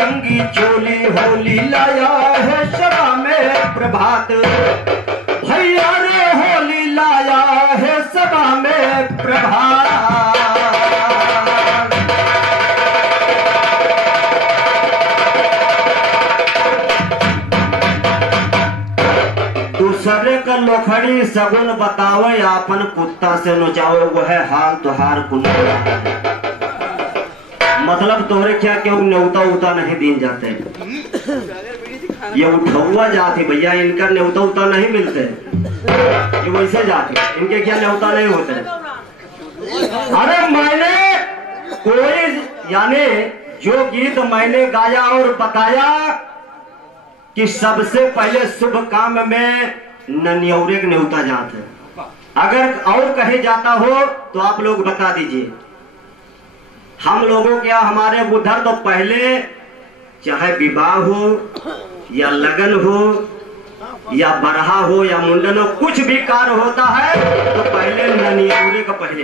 रंगी चोली होली लाया है सभा में प्रभात, भैया रे होली लाया है सभा में प्रभात। दूसरे का लोखड़ी सगुन बतावे, आपन कुत्ता से नचावे, वह हाल तुहार कुल। मतलब तोहरे क्या क्यों न्योता उता नहीं दीन जाते, ये उठौआ जाति भैया, इनका न्योता उता नहीं मिलते, ये वैसे जाते, इनके क्या न्योता नहीं होते। अरे मैंने कोई यानी जो गीत मैंने गाया और बताया कि सबसे पहले शुभ काम में नन्यौरे के न्योता जाते है। अगर और कहे जाता हो तो आप लोग बता दीजिए। हम लोगों क्या हमारे उधर तो पहले चाहे विवाह हो या लगन हो या बरहा हो या मुंडन हो, कुछ भी कार्य होता है तो पहले ननियौरे का पहले,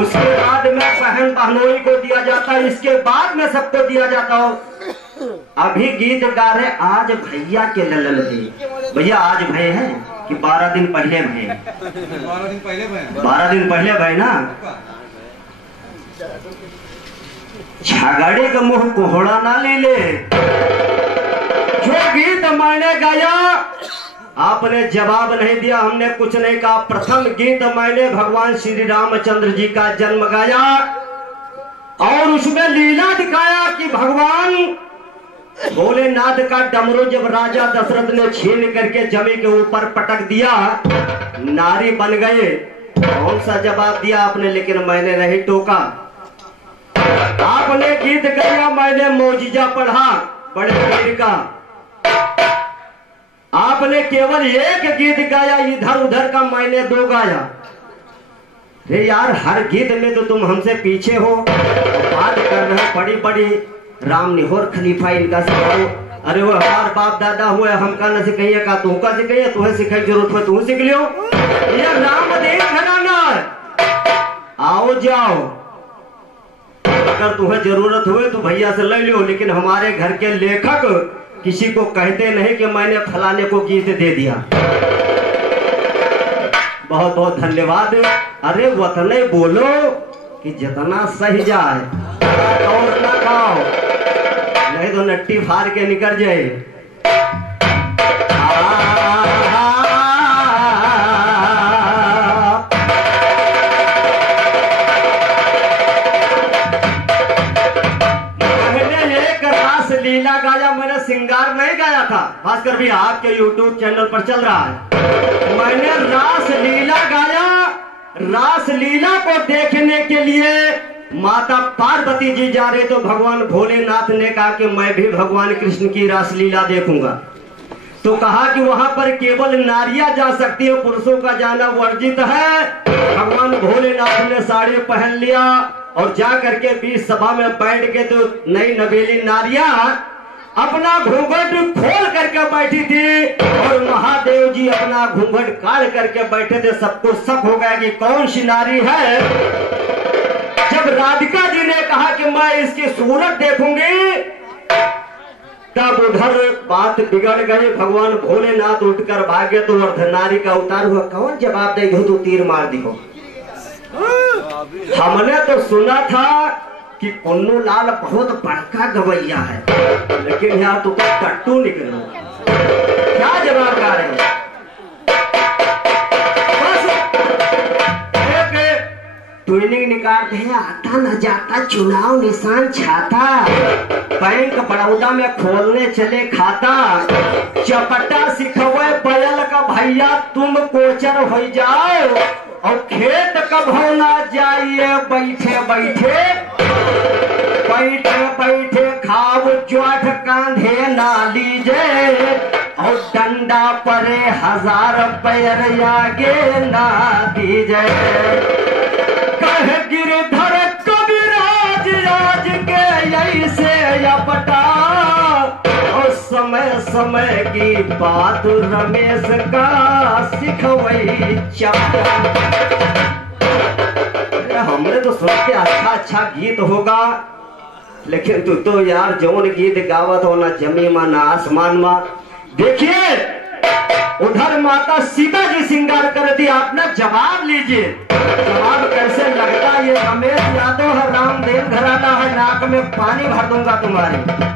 उसके बाद में बहन बहनोई को दिया जाता है, इसके बाद में सबको दिया जाता हो। अभी गीत गा रहे आज भैया के ललन थे, भैया आज भय है कि 12 दिन पहले भय, 12 दिन पहले भय ना। झगड़े का मुंह कोहड़ा ना ले ले। जो गीत मैंने गाया आपने जवाब नहीं दिया, हमने कुछ नहीं कहा। प्रथम गीत मैंने भगवान श्री रामचंद्र जी का जन्म गाया और उसमें लीला दिखाया कि भगवान भोलेनाथ का डमरू जब राजा दशरथ ने छीन करके जमी के ऊपर पटक दिया, नारी बन गए। कौन सा जवाब दिया आपने, लेकिन मैंने नहीं टोका। आपने गीत गाया, मैंने मौजिजा पढ़ा बड़े पीर का। आपने केवल एक गीत गाया, इधर उधर का मैंने 2 गाया। रे यार हर गीत में तो तुम हमसे पीछे हो, बात कर रहे हो बड़ी बड़ी राम निहोर खलीफा इनका सिखाओ। अरे वो हमार बाप दादा हुए, हमका न सिखाइए का तुमका सिखाइए, तुम्हें सिखाई जरूरत हो तुम सीख लियो। ये रामदेव घराना आओ जाओ, अगर तुम्हें जरूरत हुए तो भैया से ले लियो, लेकिन हमारे घर के लेखक किसी को कहते नहीं कि मैंने फलाने को गीत दे दिया। बहुत बहुत धन्यवाद। अरे वतने बोलो कि जितना सही जाए और ना खाओ, नहीं तो नट्टी फाड़ के निकल जाए। लीला गाया, मैंने सिंगार नहीं गाया था, भास्कर भी आपके YouTube चैनल पर चल रहा है। मैंने रास लीला गाया। रास लीला को देखने के लिए माता पार्वती जी जा रहे तो भगवान भोलेनाथ ने कहा कि मैं भी भगवान कृष्ण की रास लीला देखूंगा। तो कहा कि वहां पर केवल नारियां जा सकती है, पुरुषों का जाना वर्जित है। भगवान भोलेनाथ ने साड़ी पहन लिया और जा करके बीच सभा में बैठ के तो नई नवेली नारियां अपना घूंघट खोल करके बैठी थी और महादेव जी अपना घूंघट काट करके बैठे थे। सबको शक हो गया कि कौन सी नारी है। जब राधिका जी ने कहा कि मैं इसकी सूरत देखूंगी, तब उधर बात बिगड़ गई। भगवान भोलेनाथ उठकर भागे तो अर्धनारी का उतार हुआ। कौन जवाब दे दो तो तीर मार दियो। हमने तो सुना था कि पुन्नू लाल बहुत बड़का गवैया है, लेकिन यहाँ तो टट्टू निकलो। क्या जवाब गा रहे हो? बस एक ट्विनिंग निकालते हैं, आता न जाता चुनाव निशान छाता, बैंक बड़ौदा में खोलने चले खाता, चपटा सिखवे बैल का भैया तुम कोचर हो जाओ और खेत कब होना जाइए बैठे बैठे, बैठे बैठे खाओ चौठ कांधे ना लीजे और डंडा परे 1000 पैर आगे ना दीजे। कह गिरधर कविराज राज के यही से अपटा और समय समय की बात रमेश का सिखवई चपटा। हमने तो सोचते अच्छा अच्छा गीत होगा, लेकिन तू तो यार जौन गीत गावत हो ना जमी मा ना आसमान मा। देखिए उधर माता सीता जी श्रृंगार कर दी, आपने जवाब लीजिए जवाब कैसे लगता। ये रमेश यादव है, रामदेव घराना है, नाक में पानी भर दूंगा तुम्हारी।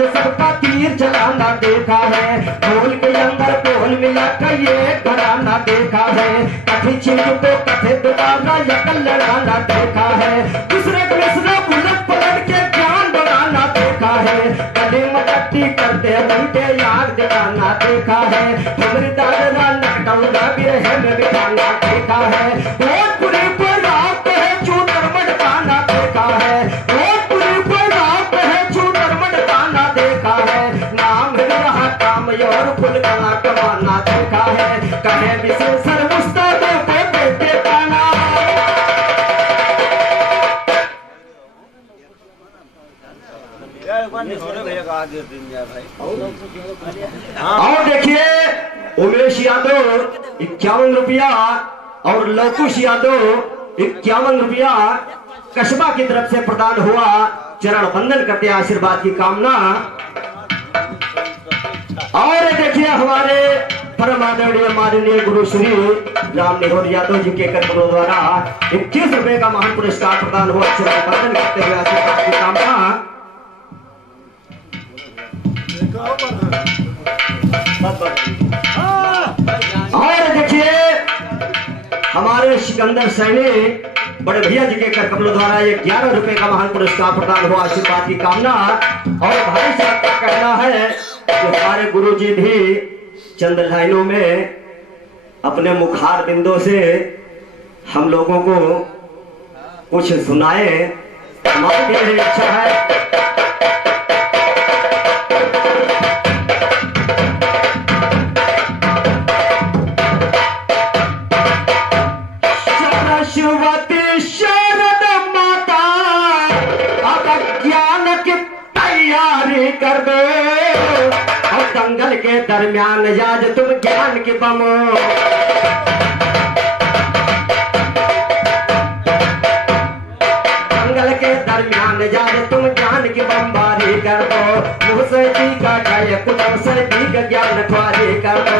सबका तीर चलाना देखा है, ढोल के अंदर ढोल मिला कर ये घराना देखा है, कभी चीज को कथे दुबारा यकल लड़ाना देखा है, दूसरे कृष्ण बुलट पलट के ज्ञान बढ़ाना देखा है, कभी मटक्की करते बनते यार दिखाना देखा है, हमारी दादा नकटौला बिरहे में बिठाना देखा है, भोजपुरी पर रात है चूतर मटकाना देखा है, भोजपुरी पर रात है चूतर मटकाना देखा है, नाम रहा काम और फुल कला कमाना देखा है, कहे विशेषर मुस्तादों को देते पाना। और देखिए उमेश यादव 51 रुपया और लवकुश यादव 51 रुपया कस्बा की तरफ से प्रदान हुआ। चरण बंदन करते आशीर्वाद की कामना। और देखिए हमारे परम आदरणीय माननीय गुरु श्री राम निहोर यादव जी के कर्मों द्वारा 21 रुपए का महान पुरस्कार प्रदान हुआ। चरण बंदन करते हुए आशीर्वाद की कामना। और देखिए हमारे सिकंदर सैनी बड़े भैया जी के कर कमलों द्वारा 11 रुपए का महान पुरस्कार प्रदान हुआ। आशीर्वाद की कामना। और भाई साहब का कहना है कि हमारे गुरु जी भी चंद लाइनों में अपने मुखार बिंदों से हम लोगों को कुछ सुनाए। हमारी भी यही इच्छा है। सरस्वती शरद माता अब ज्ञान की तैयारी कर दो और दंगल के दरमियान आज तुम ज्ञान की बमो। दंगल के दरमियान आज तुम ज्ञान की बमबारी कर दो। मुझसे जी का गाय कुटुंब से जी का ज्ञान ख्वारी कर दो।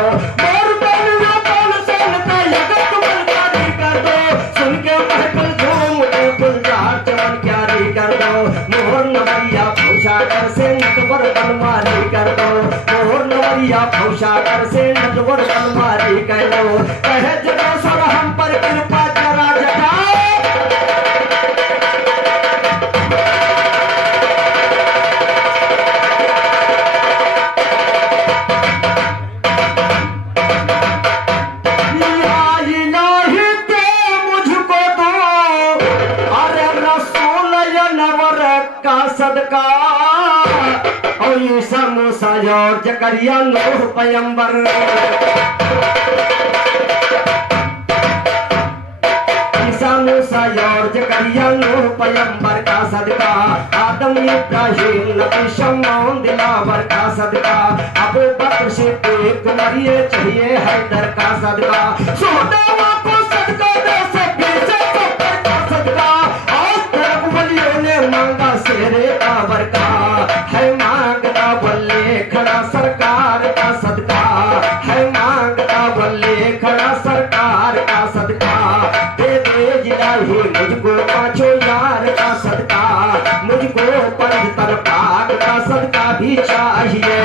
कर से नटवर बनमारी कर दो। मोर नवरिया भौसागर से नटवर बनमारी कर दो। कहे जगेश्वर हम पर कृपा जरा जटाओ। इलाही दे मुझको दो अरे रसूल नवर का सदका। ईसा मूसा और जकरिया नूह पैगंबर। ईसा मूसा और जकरिया नूह पैगंबर का सदका। आदम इब्राहिम नबी शमौन दिलावर का सदका। अबू बकर सिद्दीक मरिए चाहिए हैदर का सदका। सुहदावा को सदका दे सभी से कब्र का सदका। और तरफ वलियों ने मांगा शेरे काबर का है। मांगता बल्ले खड़ा सरकार का सदका है। मांगता बल्ले खड़ा सरकार का सदका। दे दे जिलाही मुझको पांचों यार का सदका। मुझको पंचतर पाक का सदका भी चाहिए।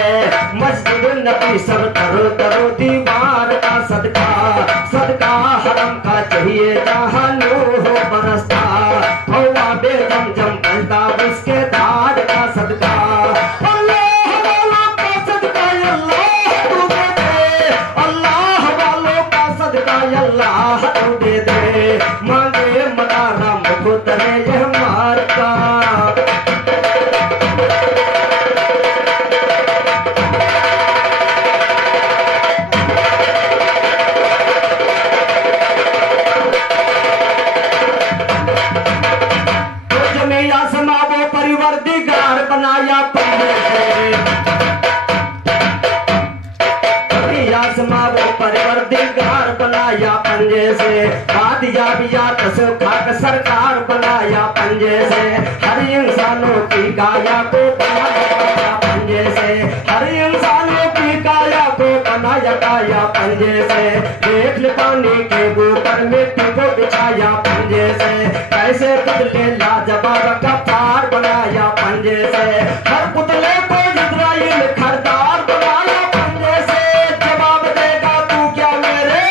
मस्जिद नबी सब तरो तरो दीवार का सदका। सदका हरम का चाहिए जहां नूह बरसता। हवा बेदम जम बजता उसके धार का सदका। अल्लाह तू दे दे मांगे मदारा मुकुतरे यह मारता। 1 पंजे से, बादिया बिया तसो खाक सरकार बनाया पंजे से, हर इंसानों की काया को बनाया पंजे से, हर इंसानों की काया को बनाया काया पंजे से, देख ले पानी के ऊपर मिट्टी को बिछाया पंजे से, कैसे पुतले लाजवाब का पार बनाया पंजे से, हर पुतले को इजराइल खरदार बनाया पंजे से, जवाब देगा तू क्या मेरे?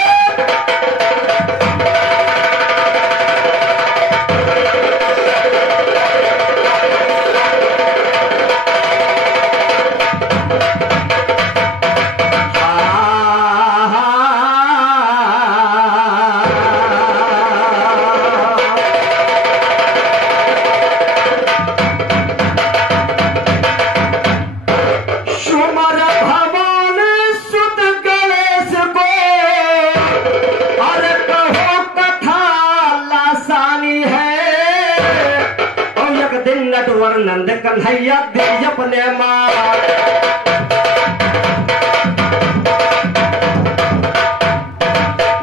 नंद कन्हैया दिल अपने माँ,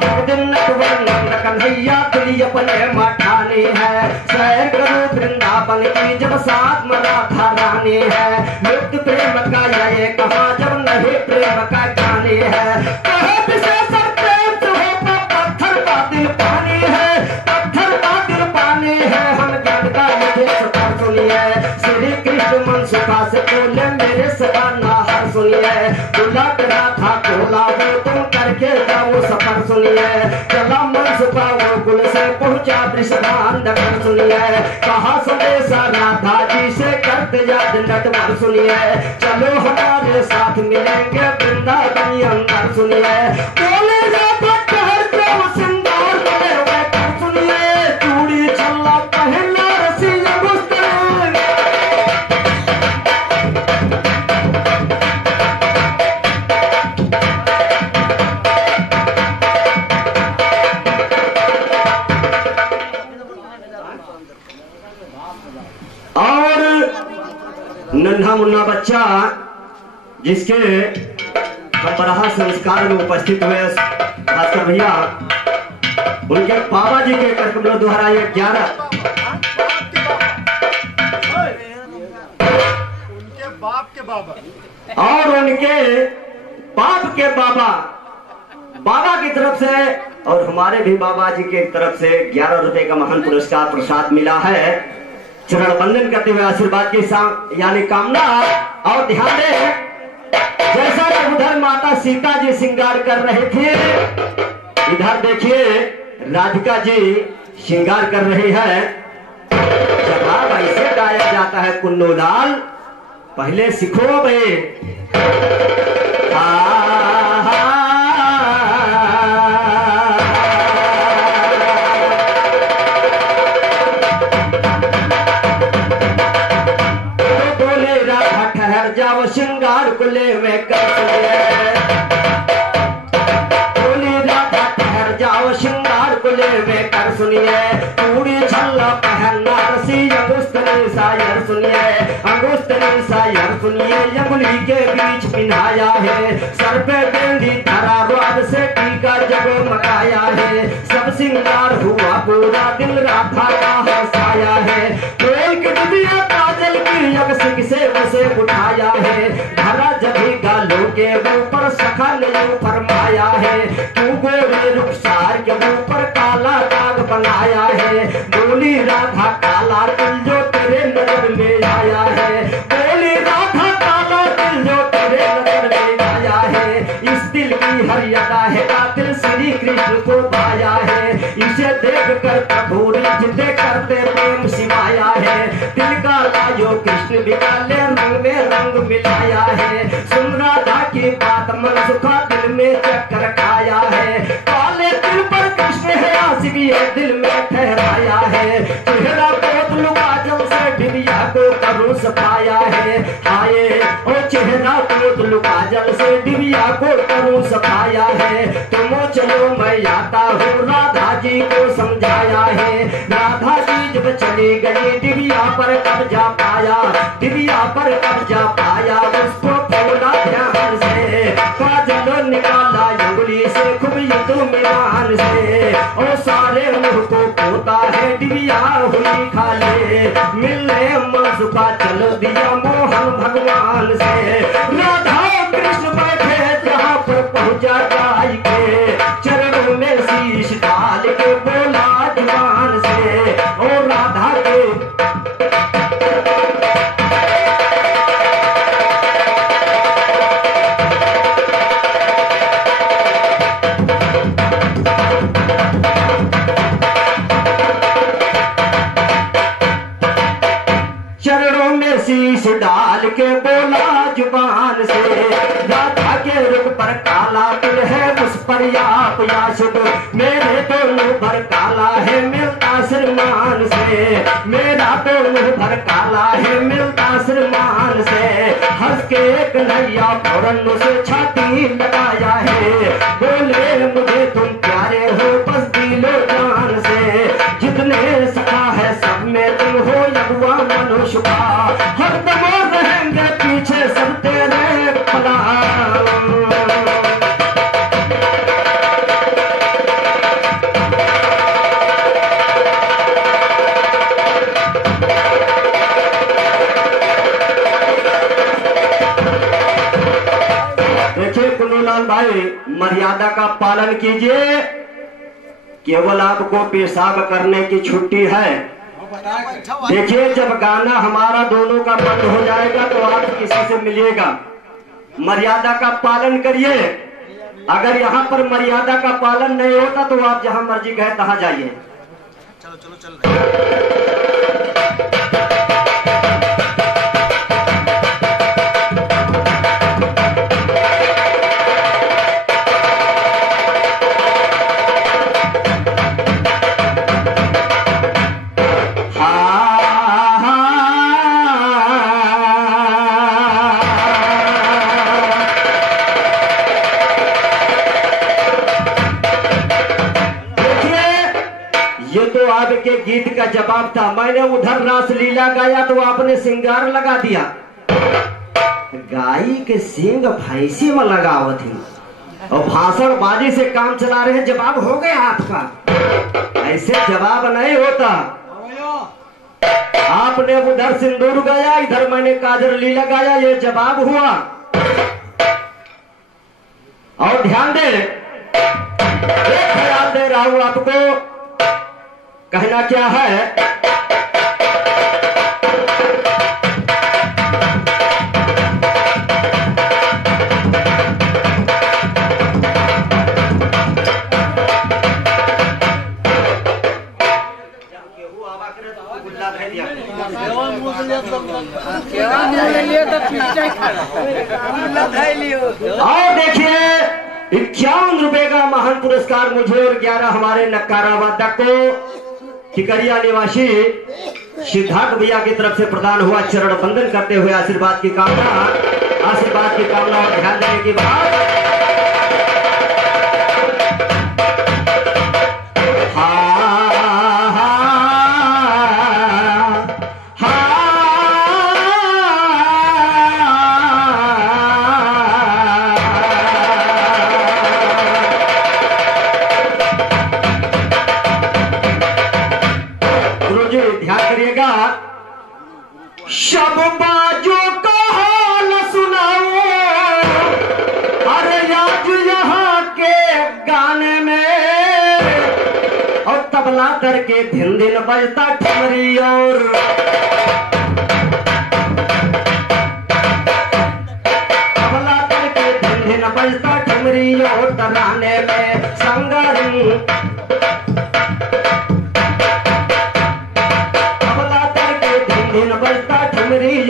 एक दिन नंद कन्हैया दिल अपने मठानी है, सैर करो वृंदावन की जब साथ मना था रानी है, मुक्त प्रेम का ये कहा जब नहीं प्रेम का कहानी है, कहे विशेष प्रेम से होता पत्थर का दिल पानी है, पत्थर का दिल पानी है, हम जग का मुझे सुखा सुनिए, श्री कृष्ण मन सुखा से बोले मेरे सदा नाहर सुनिए, दूल्हा करा था कोला वो तुम करके जाओ सफर सुनिए, चला मन सुखा वो कुल से पहुंचा वृषभान दखन सुनिए, कहा संदेशा राधा जी से करते याद नटवर सुनिए, चलो हमारे साथ मिलेंगे वृंदावन अंदर सुनिए, बोले राधा ठहर जाओ सिंगार बने हुए कर सुनिए, चूड़ी छल्ला पहनना रसिया गुस्तान। और नन्हा मुन्ना बच्चा जिसके बराह संस्कार में उपस्थित हुए भास्कर भैया, उनके बाबा जी के करकमलों द्वारा ये 11 उनके बाप के बाबा और उनके बाप के बाबा, बाबा की तरफ से और हमारे भी बाबा जी की तरफ से 11 रुपए का महान पुरस्कार प्रसाद मिला है। चरण वंदन करते हुए आशीर्वाद की यानी कामना। और ध्यान दें, जैसा कि उधर माता सीता जी श्रृंगार कर रहे थे, इधर देखिए राधिका जी श्रृंगार कर रही है। जवाब ऐसे गाया जाता है कुन्नू लाल, पहले सीखो भाई। जाओ श्रृंगार को ले में कर बोली राधा ठहर जाओ श्रृंगार को ले में कर सुनिए, पूरी छल्ला पहनना रसी अंगुस्तरी सायर सुनिए, अंगुस्तरी सायर सुनिए, अंगुली के बीच पिन्हाया है, सर पे बेंदी धरा राज से टीका जगमगाया है, सब श्रृंगार हुआ पूरा दिल राधा का हंसाया है, कोई किटिया काजल की अगसिक से उसे उठाया है, धरा जभी गालों के ऊपर सखा ने फरमाया है, तू गोरे रुखसार के ऊपर काला दाग बनाया है, बोली राधा काला दिल जो तेरे नजर में आया है, बोली राधा काला दिल जो तेरे नजर में आया है, इस दिल की हरियाणा है दिल श्री कृष्ण को पाया है, इसे देख कर प्रभु जिते करते प्रेम सिवाया है, दिल का लायो कृष्ण बिकाले रंग में रंग मिलाया है, सुन राधा की बात मन सुखा दिल में चक्कर खाया है, काले दिल पर कृष्ण है आशिक ये दिल में ठहराया है, चेहरा को लुका जल से डिबिया को करूं सफाया है, आए ओ चेहरा को लुका जल से डिबिया को करूं सफाया है, तुम चलो मैं आता हूँ राधा जी को समझाया है, राधा जी जब चली गई डिबिया पर कब्जा पाया, डिबिया पर कब्जा पाया, उसको खोला ध्यान से, काजल निकाला अंगुली से खूब ये तो मिलान जुबान से, और सारे मुंह को पोता है डिबिया हुई खाले, मिलने मसुका चल दिया मोहन भगवान से। राधा कृष्ण बैठे जहाँ पर पहुँचा जाई के, चरणों में शीश डाल के बोला जुबान से, और राधा के शीश डाल के बोला जुबान से, राधा के रुख पर काला तिल है उस पर आप या शुभ, मेरे तो मुंह भर काला है मिलता श्रीमान से, मेरा तो मुंह भर काला है मिलता श्रीमान से। हंस के एक नैया फौरन से छाती लगाया है, बोले मुझे तुम प्यारे हो बस दिलो जान से, जितने सखा है सब में तुम हो यगुआ मनुष्य का, हर दम रहेंगे पीछे सब तेरे पला। देखिए कुन्नूलाल भाई, मर्यादा का पालन कीजिए, केवल आपको पेशाब करने की छुट्टी है। देखिए जब गाना हमारा दोनों का बंद हो जाएगा तो आप किसी से मिलिएगा, मर्यादा का पालन करिए। अगर यहाँ पर मर्यादा का पालन नहीं होता तो आप जहाँ मर्जी गए तहाँ जाइए। चलो चलो चल रहे के गीत का जवाब था। मैंने उधर रासलीला गाया तो आपने सिंगार लगा दिया, गाय के सिंग भैंसी में लगावत थी और भाषणबाजी से काम चला रहे हैं। जवाब हो गया आपका, ऐसे जवाब नहीं होता। आपने उधर सिंदूर गाया, इधर मैंने काजर लीला गाया, ये जवाब हुआ। और ध्यान दे, एक ख्याल दे रहा हूं आपको, कहना क्या है। और देखिए 51 रुपए का महान पुरस्कार मुझे और 11 हमारे नक्कारा वादक को टिकरिया निवासी सिद्धार्थ भैया की तरफ से प्रदान हुआ। चरण बंदन करते हुए आशीर्वाद की कामना और ध्यान देने की बात। शब बाजू का हाल सुनाओ, अरे आज यहाँ के गाने में, और तबला दर के दिन दिन बजता ठमरी, और तबला दर के दिन दिन बजता ठमरी, और तराने में संगरी,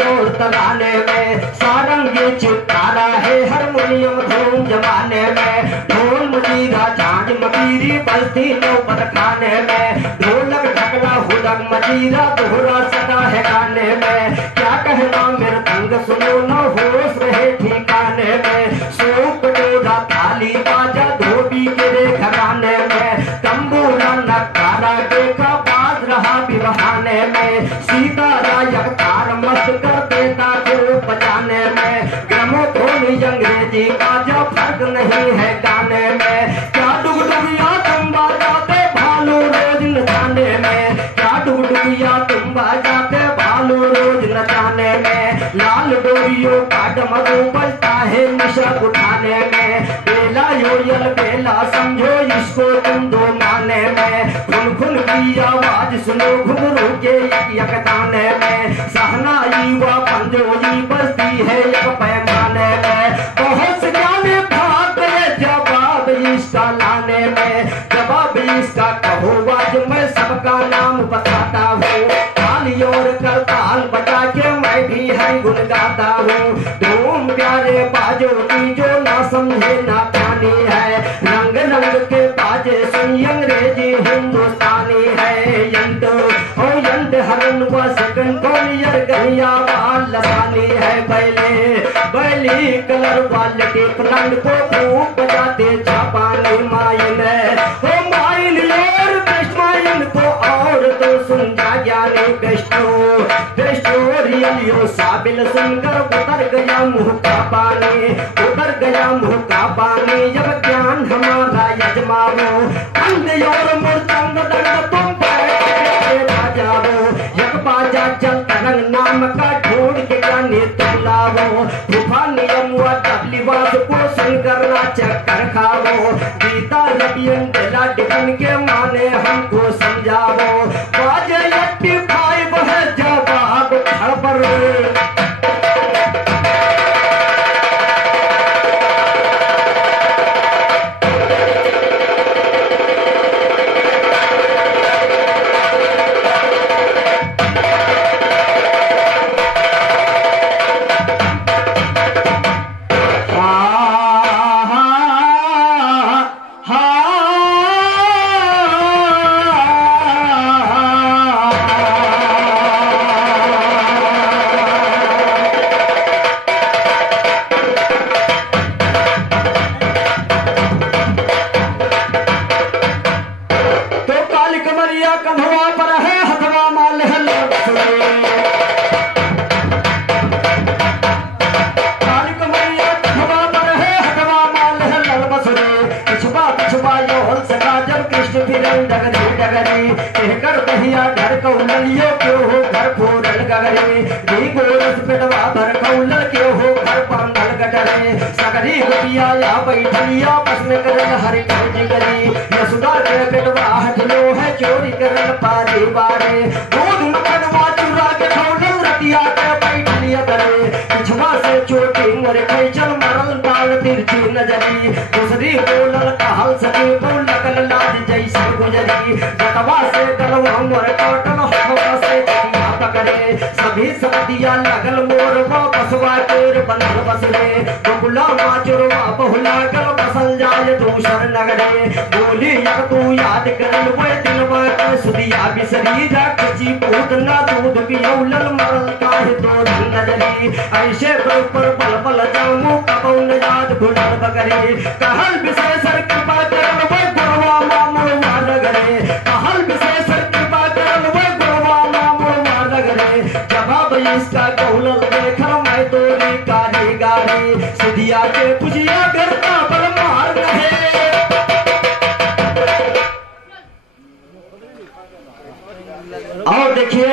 और तराने में सारंगी चित्तारा है, हारमोनियम धूम जमाने में, ढोल मजीरा झांझ मजीरी बजती नौबत खाने में, ढोलक ढकला हुदक मजीरा दोहरा सदा है गाने में। क्या कहना मेरे तंग सुनो न होश रहे ठिकाने में, सूप डोरा थाली बाजा धोबी के रे घराने में, तंबूरा नक्कारा देखा बाज रहा विवाहाने में, सीतारायक तार मस्त कर देता को बजाने में, ग्रामोफोन अंग्रेजी का जो फर्क नहीं है गाने में। क्या डुगडुगिया तुम डमरू बजता है निशाब उठाने में, बेला योयल बेला समझो इसको तुम दो माने में, खुन खुन की आवाज सुनो घुंघरू के एक ताने में, सहनाई व पंजोरी बजती है एक पैमाने में, बहुत से गाने भाग गए जवाब इसका लाने में, जवाब इसका कहो आज मैं सबका नाम बताता हूँ, ताली और करताल बजा के मैं भी है गुन गाता हूँ, धूम प्यारे बाजो की जो ना समझे ना पानी है, रंग रंग के बाजे सुन अंग्रेजी हिंदुस्तानी है, यंट ओ यंट हरन व सकन कोलियर गहिया वाल लसानी है, बैले बैली कलर वाले के प्लांट को खूब बजाते जापानी माइन ओ माइन और बेस्ट माइन को और तो सुन जा ज्ञानी बेस्टोरियल साबिल सुनकर उतर गया मुंह का पानी, उतर गया मुंह का पानी, जब ज्ञान हमारा यजमानो अंध और मूर्तंग दंड तुम बजाओ, एक बाजा चल तरंग नाम का ढूंढ के गाने तुम लाओ, तूफान नियम व तबलीवास को सुनकर ना चक्कर खाओ, गीता रबियन बेला डिफन के माने हमको समझाओ, बाजे 85 है जवाब खबर, बैठलिया बसने करन हरि खोजी गली, यशुदा के पेटवा हटलो है चोरी करन पारी बारे, दूध मखनवा चुरा के खौलल रतिया के बैठलिया करे, पिछवा से चोटी मरे कैचल मरल डाल तिरछी नजरी, दूसरी बोलल कहल सके को लगल लाज जैसे गुजरी, जटवा से गलवा मोर काटल हवा से चिया पकड़े, सभी सदिया लगल मोर बसवा तेर बनल बसरे, बकुला माचुरवा बहुला गल बसल जाए दूसर नगरे, बोली यक तू याद करल वे दिलवा के सुदिया बिसरी, राक्षसी पूतना दूध पियौलल मरल काहे तो नजरी, ऐसे पर बल बल जामू कबौन याद भुलल बगरे, कहल विशेषर कृपा करल वे गुरवा मामू नगरे, कहल विशेषर कृपा करल वे गुरवा मामू नगरे, जवाब इसका कौलल देखल मैं तोरी कारीगारी, सुदिया के पुजिया करता बल मार रहे, और देखिए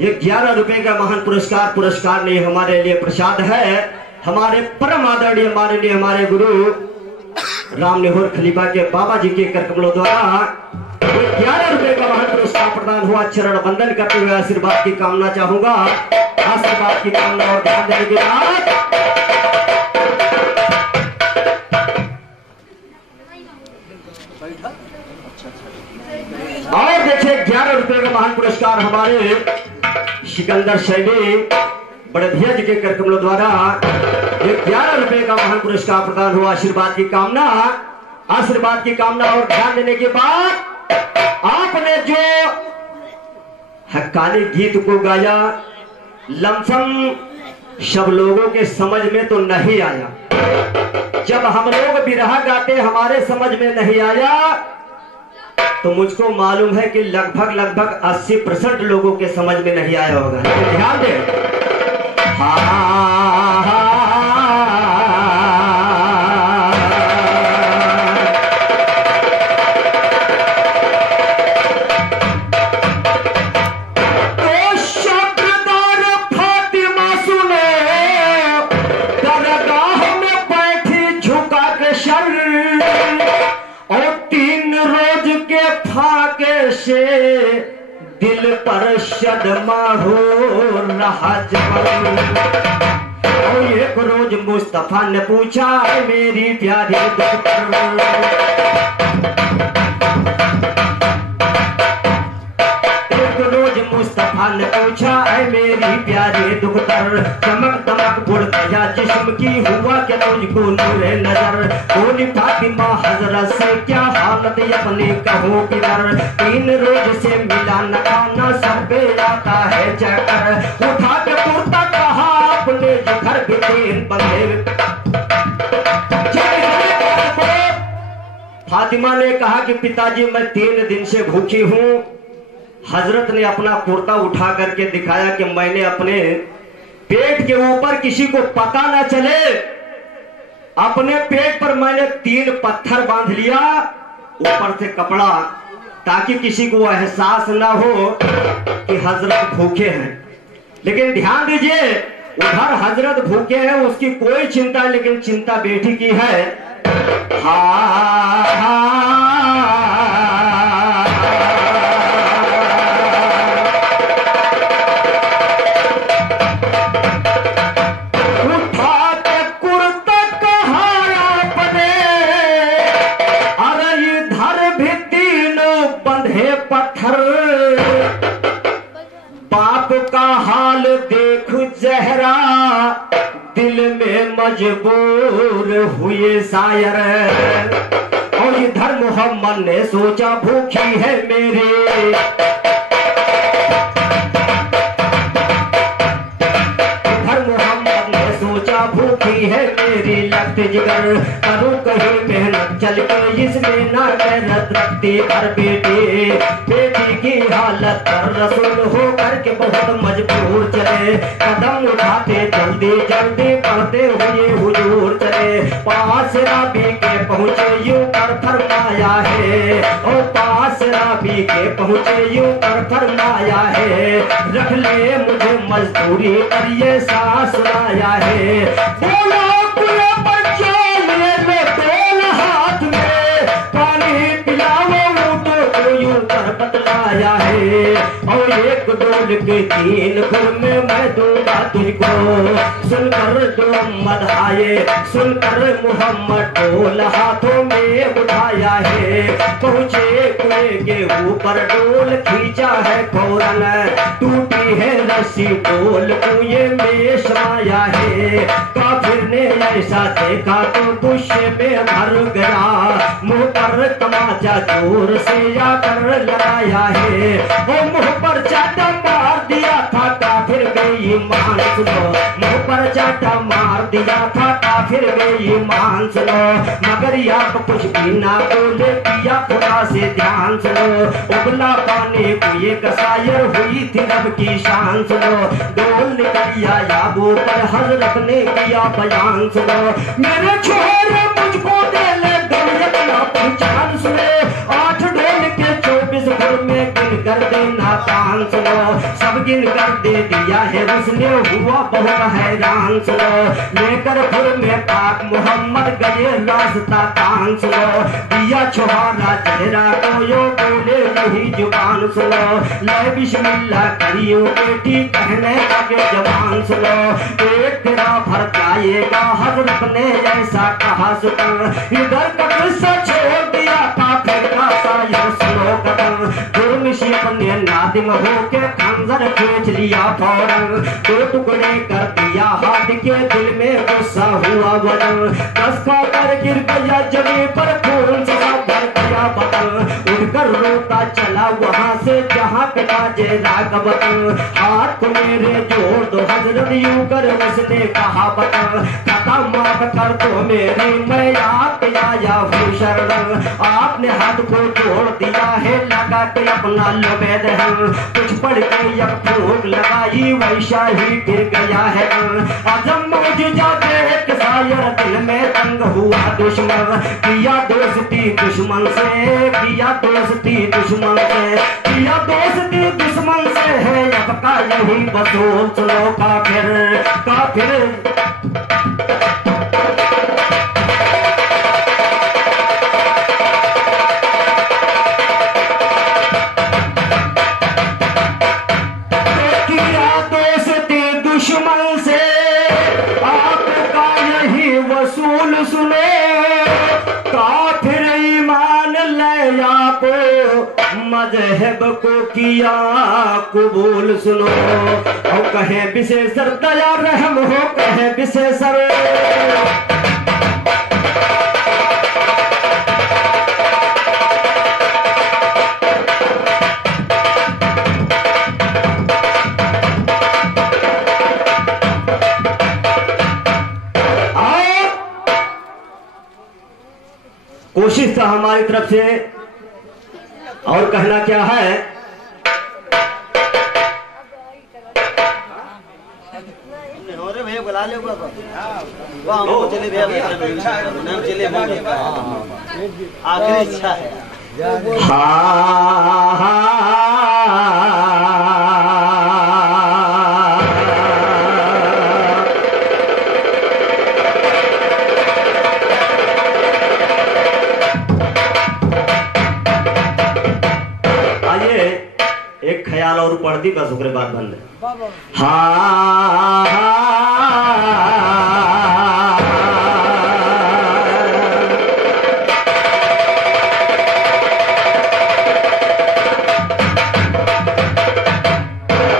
ये 11 रुपए का महान पुरस्कार नहीं हमारे लिए प्रसाद है, हमारे परम आदरणीय माननीय हमारे गुरु राम नेहूर खलीफा के बाबा जी के करकमलों द्वारा 11 रुपए का महान पुरस्कार प्रदान हुआ। चरण वंदन करते हुए आशीर्वाद की कामना चाहूंगा, आशीर्वाद की कामना और ध्यान देने के बाद और देखिए 11 रुपए का महान पुरस्कार हमारे सिकंदर सैनी बड़े भैया जी के करकमलों द्वारा 11 रुपए का महान पुरस्कार प्रदान हुआ। आशीर्वाद की कामना और ध्यान देने के बाद आपने जो हक्कानी गीत को गाया लमसम सब लोगों के समझ में तो नहीं आया, जब हम लोग बिरहा गाते हमारे समझ में नहीं आया, तो मुझको मालूम है कि लगभग 80% लोगों के समझ में नहीं आया होगा। ध्यान दें, फाके से दिल पर सदमा हो रहा जवान। और एक रोज मुस्तफा ने पूछा मेरी प्यारी मुस्तफा ने पूछा है मेरी प्यारी दुख्तर, चमक दमक बुढ़ गया जिस्म की, हुआ क्या तुझको नूरे नजर। बोली फातिमा हजरत से क्या हालत अपनी कहो किधर, 3 रोज से मिला न खाना सब पे आता है चक्कर। उठा के कुर्ता कहा अपने जो घर भी 3 बंधे। फातिमा ने कहा कि पिताजी मैं 3 दिन से भूखी हूँ। हजरत ने अपना कुर्ता उठा करके दिखाया कि मैंने अपने पेट के ऊपर किसी को पता ना चले, अपने पेट पर मैंने 3 पत्थर बांध लिया ऊपर से कपड़ा, ताकि किसी को एहसास ना हो कि हजरत भूखे हैं। लेकिन ध्यान दीजिए उधर हजरत भूखे हैं उसकी कोई चिंता, लेकिन चिंता बेटी की है। बाप का हाल देख जहरा दिल में मजबूर हुए शायर। और इधर मोहम्मद ने सोचा भूखी है मेरे, इधर मोहम्मद ने सोचा भूखी है मेरी लगती जिगर, करूं कहीं मेहनत चल के इसमें ना मेहनत रखती हर बेटी। बेटी की हालत पर रसूल हो करके बहुत मजबूर चले, कदम उठाते जल्दी जल्दी बढ़ते हुए हुजूर चले। पास राबी के पहुंचे यूं कर फरमाया है, और पास राबी के पहुंचे यूं कर फरमाया है, रख ले मुझे मजदूरी पर ये सांस लाया है। बोलो पूरा बच्चा ले लो डोल हाथ में, पानी पिलाओ तो यूं कर बतलाया है। और 1 डोल के 3 गुर में मैं दूंगा तुझको, सुनकर मोहम्मद आए, सुनकर मोहम्मद डोल हाथों में उठाया है। पहुंचे कुएं के ऊपर डोल खींचा है फौरन, टूटी है रस्सी डोल कुएं में समाया है। काफिर ने ऐसा देखा तो गुस्से में भर गया, मुंह पर तमाचा जोर से आकर लगाया है। वो मुंह पर चाटा मार दिया था काफिर बेईमान सुनो, मुंह पर चाटा मार दिया था काफिर बेईमान सुनो। मगर आप कुछ भी ना बोले किया खुदा से ध्यान सुनो, उबला पानी को ये कसायर हुई थी रब की शान सुनो। डोल निकलिया याबू पर हजरत ने किया बयान सुनो, मेरे छोरे मुझको दे ले डोल पहचान सुनो। 8 डोल के 24 गुर में गिन कर देना तान सुनो, सब गिन कर दे दिया है उसने हुआ बहुत हैरान सुनो। लेकर गुर में पाक मोहम्मद गए रास्ता तान सुनो, दिया छुहारा चेहरा को यो बोले यही जुबान सुनो। ले बिस्मिल्लाह करियो बेटी कहने लगे जवान सुनो, पेट तेरा भर जाएगा हजरत ने ऐसा कहा सुनो। इधर का किस्सा छोड़ दिया काफिर का शायर सुनो कदम, गुरमिशी अपने नादिम होके खंजर खींच लिया फौरन, 2 टुकड़े कर दिया हाथ के दिल में गुस्सा हुआ वजन। कसका कर गिर गया जमीन पर खून से भर गया बदन, उठकर रोता चला वहां से जहां पे बाजे राग बदन। हाथ को मेरे जोड़ दो हजरत यूं कर उसने कहा बदन, खता माफ कर दो मेरी मैं आप आया हूँ शरण। आपने हाथ को जोड़ दिया है लगा के अपना लबेद है, कुछ पड़ के अब फूक लगाई वैसा ही गिर गया है। आजम मौजूदा देख शायर दिल में तंग हुआ दुश्मन, किया दोस्ती दुश्मन से, किया दोस्ती दुश्मन से, किया दोस्ती दुश्मन से है अब का यही बसूल सुनो काफिर काफिर। आप मजहब को किया कबूल सुनो, और कहे विशेषर दया रहम हो, कहे विशेषर कोशिश था हमारी तरफ से। और कहना क्या है, भैया बुला ले चले भैया चले आखिरी इच्छा है। एक ख्याल और पढ़ दी बस, उसके बाद बंद है।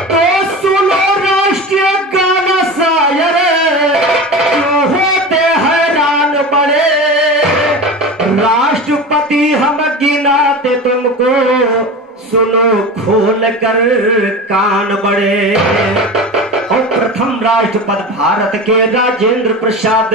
तो सुनो राष्ट्रीय गाना शायर, क्यों होते हैरान बड़े, राष्ट्रपति हम गिनाते तुमको, सुनो खोल कर कान बड़े। और प्रथम राष्ट्रपति भारत के राजेंद्र प्रसाद,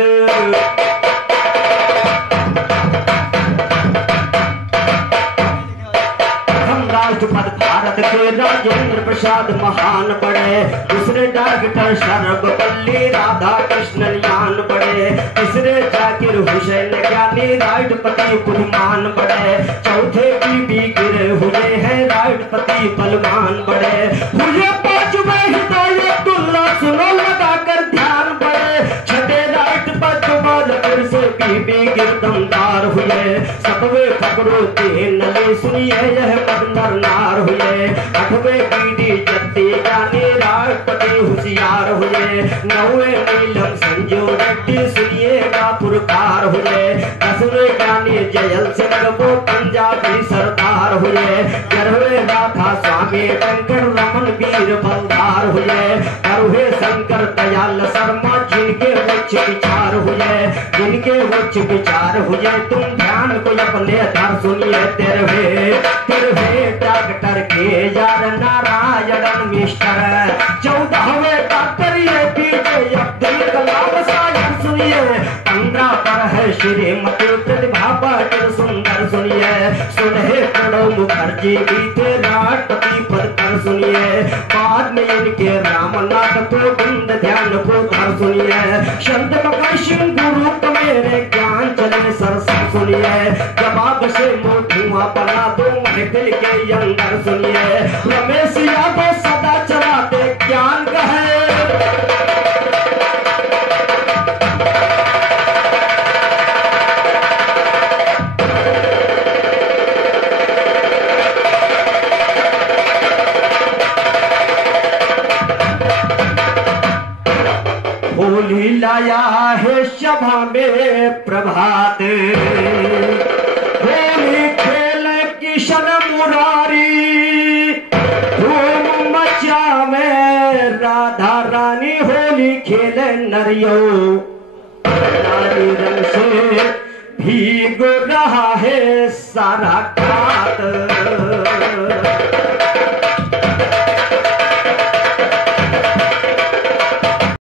प्रथम राष्ट्रपति भारत के राजेंद्र प्रसाद महान बड़े। दूसरे डॉक्टर सर्वपल्ली राधाकृष्णन यान बड़े। तीसरे जाकिर हुसैन ज्ञानी राष्ट्रपति बुद्धिमान बड़े। चौथे बीबी गिरे हुए हैं राष्ट्रपति बलवान बड़े। हुए पांचवे हिदायतुल्लाह, सुनो लगा कर ध्यान बड़े। छठे राष्ट्रपति फिर से बीबी गिरदमदार हुए। सतवें फखरुद्दीन अली सुनिए यह मदनर नार हुए। आठवें बीडी जत्ती यानी राष्ट्रपति होशियार हुए। नौवें नीलम संजू रेड्डी सुनिएगा पुरकार हुए। 10वें ज्ञानी जयल सिंह वो पंजाबी सरदार हुए। 11वें राधा स्वामी वेंकट रमन वीर बलदार हुए। 12वें शंकर दयाल शर्मा जिनके उच्च विचार हुए, जिनके उच्च विचार हुए। तुम ध्यान को अपने आधार सुनिए। 13वें doctor K R Narayan mister. 14वें डॉक्टर APJ अब्दुल कलाम साहब सुनिए। 15 पर है श्रीमती प्रतिभा पाटिल सुंदर सुनिए। 16 प्रणब मुखर्जी बीते राष्ट्रपति पद पर सुनिए। बाद में इनके रामनाथ कोविंद ध्यान को धर सुनिए। संत भगत सिंह गुरु को मेरे ज्ञान चले सरसर सुनिए। जवाब से मुंह धुआं बना दो महफिल के अंदर सुनिए। रमेश यादव सदा चलाते ज्ञान कहे। होली लाया है सभा में प्रभात, होली खेल किशन मुरारी। धूम मचा में राधा रानी होली खेले नरियो। नारी रंग से भीग रहा है सारा घाट।